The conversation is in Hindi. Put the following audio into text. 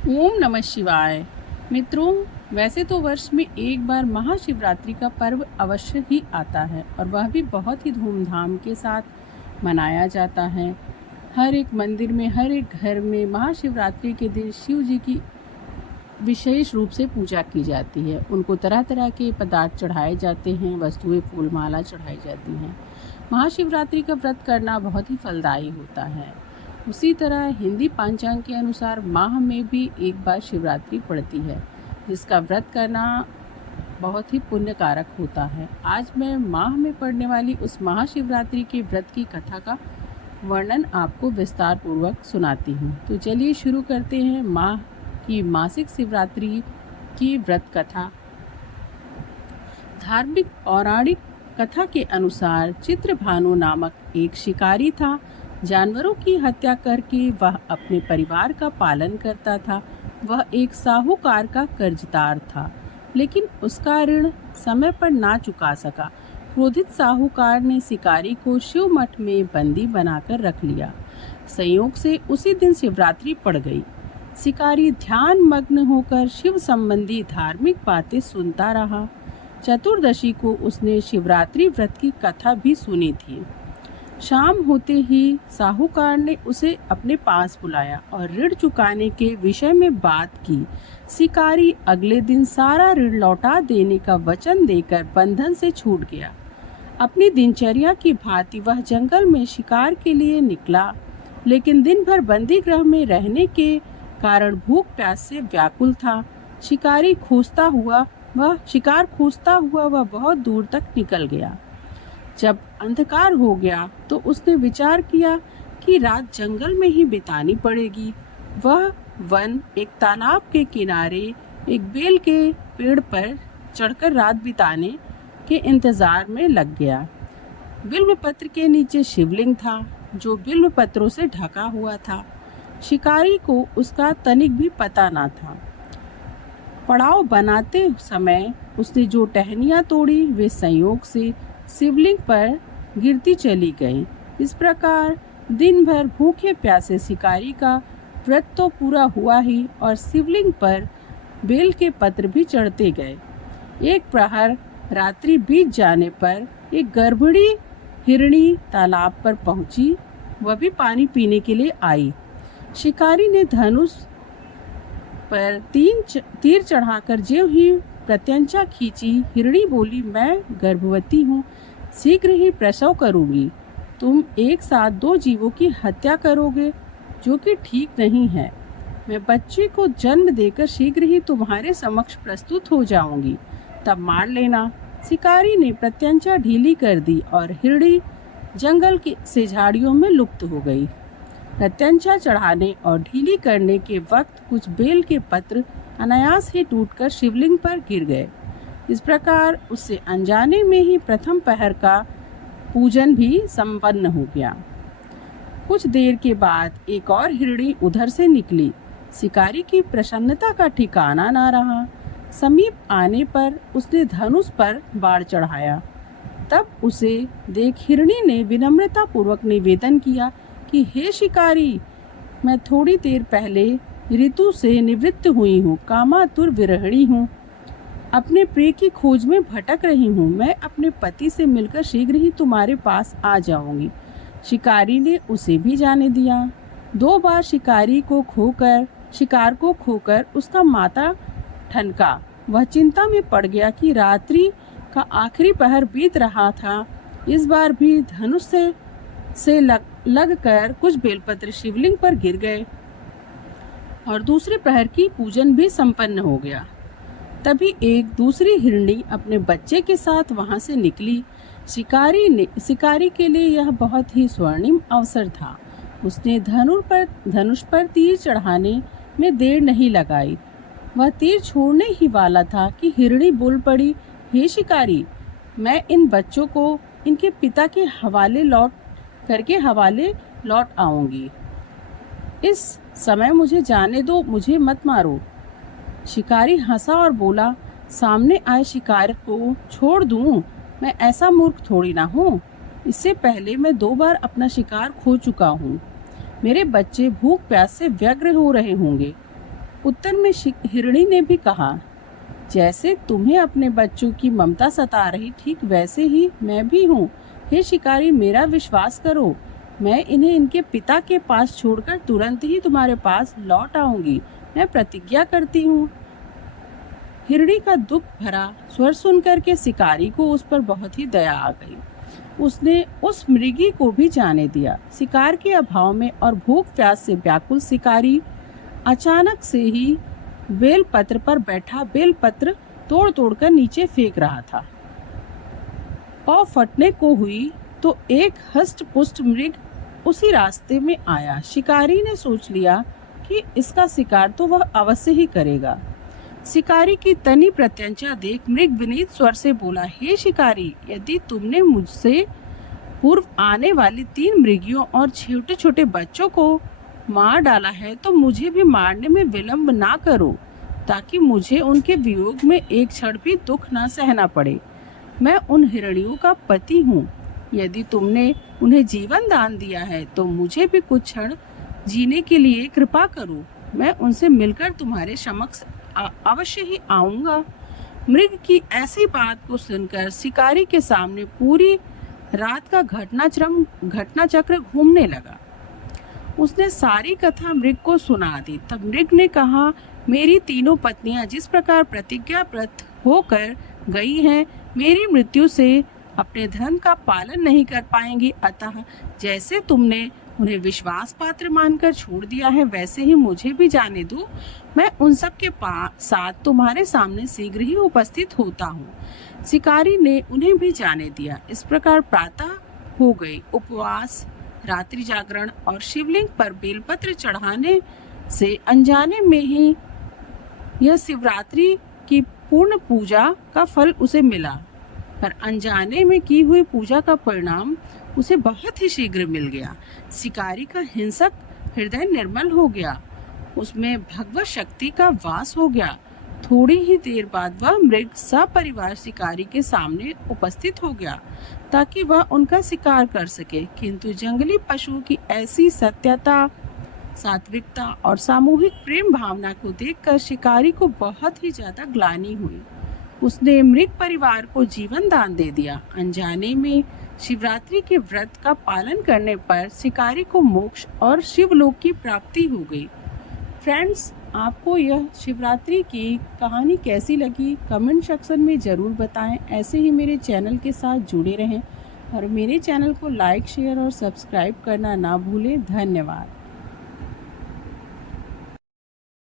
ओम नमः शिवाय। मित्रों, वैसे तो वर्ष में एक बार महाशिवरात्रि का पर्व अवश्य ही आता है और वह भी बहुत ही धूमधाम के साथ मनाया जाता है। हर एक मंदिर में, हर एक घर में महाशिवरात्रि के दिन शिव जी की विशेष रूप से पूजा की जाती है। उनको तरह तरह के पदार्थ चढ़ाए जाते हैं, वस्तुएं, फूल माला चढ़ाई जाती हैं। महाशिवरात्रि का व्रत करना बहुत ही फलदायी होता है। उसी तरह हिंदी पंचांग के अनुसार माह में भी एक बार शिवरात्रि पड़ती है, जिसका व्रत करना बहुत ही पुण्यकारक होता है। आज मैं माह में पड़ने वाली उस महाशिवरात्रि के व्रत की कथा का वर्णन आपको विस्तार पूर्वक सुनाती हूँ। तो चलिए शुरू करते हैं माह की मासिक शिवरात्रि की व्रत कथा। धार्मिक पौराणिक कथा के अनुसार चित्रभानु नामक एक शिकारी था। जानवरों की हत्या करके वह अपने परिवार का पालन करता था। वह एक साहूकार का कर्जदार था, लेकिन उसका ऋण समय पर ना चुका सका। क्रोधित साहूकार ने शिकारी को शिव मठ में बंदी बनाकर रख लिया। संयोग से उसी दिन शिवरात्रि पड़ गई। शिकारी ध्यान मग्न होकर शिव संबंधी धार्मिक बातें सुनता रहा। चतुर्दशी को उसने शिवरात्रि व्रत की कथा भी सुनी थी। शाम होते ही साहूकार ने उसे अपने पास बुलाया और ऋण चुकाने के विषय में बात की। शिकारी अगले दिन सारा ऋण लौटा देने का वचन देकर बंधन से छूट गया। अपनी दिनचर्या की भांति वह जंगल में शिकार के लिए निकला, लेकिन दिन भर बंदी गृह में रहने के कारण भूख प्यास से व्याकुल था। शिकार खोजता हुआ वह बहुत दूर तक निकल गया। जब अंधकार हो गया तो उसने विचार किया कि रात जंगल में ही बितानी पड़ेगी। वह वन एक तालाब के किनारे एक बेल के पेड़ पर चढ़कर रात बिताने के इंतजार में लग गया। बिल्व पत्र के नीचे शिवलिंग था, जो बिल्व पत्रों से ढका हुआ था। शिकारी को उसका तनिक भी पता ना था। पड़ाव बनाते समय उसने जो टहनियाँ तोड़ी, वे संयोग से शिवलिंग पर गिरती चली गई। इस प्रकार दिन भर भूखे प्यासे शिकारी का व्रत तो पूरा हुआ ही, और शिवलिंग पर बेल के पत्र भी चढ़ते गए। एक प्रहर रात्रि बीत जाने पर एक गर्भिणी हिरणी तालाब पर पहुंची। वह भी पानी पीने के लिए आई। शिकारी ने धनुष पर तीर चढ़ाकर ज्यों ही प्रत्यंचा खींची, हिरणी बोली, मैं गर्भवती हूँ, शीघ्र ही प्रसव करूंगी। तुम एक साथ दो जीवों की हत्या करोगे, जो कि ठीक नहीं है। मैं बच्चे को जन्म देकर शीघ्र ही तुम्हारे समक्ष प्रस्तुत हो जाऊंगी, तब मार लेना। शिकारी ने प्रत्यंचा ढीली कर दी और हिरणी जंगल से झाड़ियों में लुप्त हो गई। प्रत्यंचा चढ़ाने और ढीली करने के वक्त कुछ बेल के पत्र अनायास ही टूटकर शिवलिंग पर गिर गए। इस प्रकार उससे अनजाने में ही प्रथम पहर का पूजन भी संपन्न हो गया। कुछ देर के बाद एक और हिरणी उधर से निकली। शिकारी की प्रसन्नता का ठिकाना ना रहा। समीप आने पर उसने धनुष पर बाण चढ़ाया। तब उसे देख हिरणी ने विनम्रता पूर्वक निवेदन किया कि हे शिकारी, मैं थोड़ी देर पहले ऋतु से निवृत्त हुई हूँ, कामातुर विरहिणी हूँ, अपने प्रिय की खोज में भटक रही हूँ। मैं अपने पति से मिलकर शीघ्र ही तुम्हारे पास आ जाऊंगी। शिकारी ने उसे भी जाने दिया। 2 बार शिकार को खोकर उसका माथा ठनका। वह चिंता में पड़ गया कि रात्रि का आखिरी पहर बीत रहा था। इस बार भी धनुष से लग कर कुछ बेलपत्र शिवलिंग पर गिर गए और दूसरे प्रहर की पूजन भी संपन्न हो गया। तभी एक दूसरी हिरणी अपने बच्चे के साथ वहां से निकली। शिकारी के लिए यह बहुत ही स्वर्णिम अवसर था। उसने धनुष पर तीर चढ़ाने में देर नहीं लगाई। वह तीर छोड़ने ही वाला था कि हिरणी बोल पड़ी, हे शिकारी, मैं इन बच्चों को इनके पिता के हवाले लौट आऊंगी। इस समय मुझे जाने दो, मुझे मत मारो। शिकारी हंसा और बोला, सामने आए शिकार को छोड़ दूं? मैं ऐसा मूर्ख थोड़ी ना हूँ। इससे पहले मैं 2 बार अपना शिकार खो चुका हूँ। मेरे बच्चे भूख प्यास से व्यग्र हो रहे होंगे। उत्तर में हिरणी ने भी कहा, जैसे तुम्हें अपने बच्चों की ममता सता रही, ठीक वैसे ही मैं भी हूँ। हे शिकारी, मेरा विश्वास करो, मैं इन्हें इनके पिता के पास छोड़कर तुरंत ही तुम्हारे पास लौट आऊंगी। मैं प्रतिज्ञा करती हूँ। हिरणी का दुख भरा स्वर सुनकर के शिकारी को उस पर बहुत ही दया आ गई। उसने उस मृगी को भी जाने दिया। शिकार के अभाव में और भूख प्यास से व्याकुल शिकारी अचानक से ही बेलपत्र पर बैठा बेलपत्र तोड़ तोड़ कर नीचे फेंक रहा था। पाँव फटने को हुई तो एक हष्ट पुष्ट मृग उसी रास्ते में आया। शिकारी ने सोच लिया कि इसका शिकार तो वह अवश्य ही करेगा। शिकारी की तनी प्रत्यंचा देख मृग विनीत स्वर से बोला, हे शिकारी, यदि तुमने मुझसे पूर्व आने वाली 3 मृगियों और छोटे छोटे बच्चों को मार डाला है तो मुझे भी मारने में विलंब ना करो, ताकि मुझे उनके वियोग में एक क्षण भी दुख न सहना पड़े। मैं उन हिरणियों का पति हूँ। यदि तुमने उन्हें जीवन दान दिया है तो मुझे भी कुछ क्षण जीने के लिए कृपा करो। मैं उनसे मिलकर तुम्हारे समक्ष अवश्य ही आऊंगा। मृग की ऐसी बात को सुनकर शिकारी के सामने पूरी रात का घटना चक्र घूमने लगा। उसने सारी कथा मृग को सुना दी। तब मृग ने कहा, मेरी तीनों पत्नियां जिस प्रकार प्रतिज्ञाबद्ध होकर गई हैं, मेरी मृत्यु से अपने धर्म का पालन नहीं कर पाएंगी। अतः जैसे तुमने उन्हें विश्वास पात्र मानकर छोड़ दिया है, वैसे ही मुझे भी जाने दो। मैं उन सब के साथ तुम्हारे सामने शीघ्र ही उपस्थित होता हूँ। शिकारी ने उन्हें भी जाने दिया। इस प्रकार प्रातः हो गई। उपवास, रात्रि जागरण और शिवलिंग पर बेलपत्र चढ़ाने से अनजाने में ही यह शिवरात्रि की पूर्ण पूजा का फल उसे मिला, पर अनजाने में की हुई पूजा का परिणाम उसे बहुत ही शीघ्र मिल गया। शिकारी का हिंसक हृदय निर्मल हो गया, उसमें भगवत शक्ति का वास हो गया। थोड़ी ही देर बाद वह मृग सपरिवार शिकारी के सामने उपस्थित हो गया ताकि वह उनका शिकार कर सके। किंतु जंगली पशुओं की ऐसी सत्यता, सात्विकता और सामूहिक प्रेम भावना को देखकर शिकारी को बहुत ही ज्यादा ग्लानि हुई। उसने मृग परिवार को जीवन दान दे दिया। अनजाने में शिवरात्रि के व्रत का पालन करने पर शिकारी को मोक्ष और शिवलोक की प्राप्ति हो गई। फ्रेंड्स, आपको यह शिवरात्रि की कहानी कैसी लगी कमेंट सेक्शन में ज़रूर बताएं। ऐसे ही मेरे चैनल के साथ जुड़े रहें और मेरे चैनल को लाइक, शेयर और सब्सक्राइब करना ना भूलें। धन्यवाद।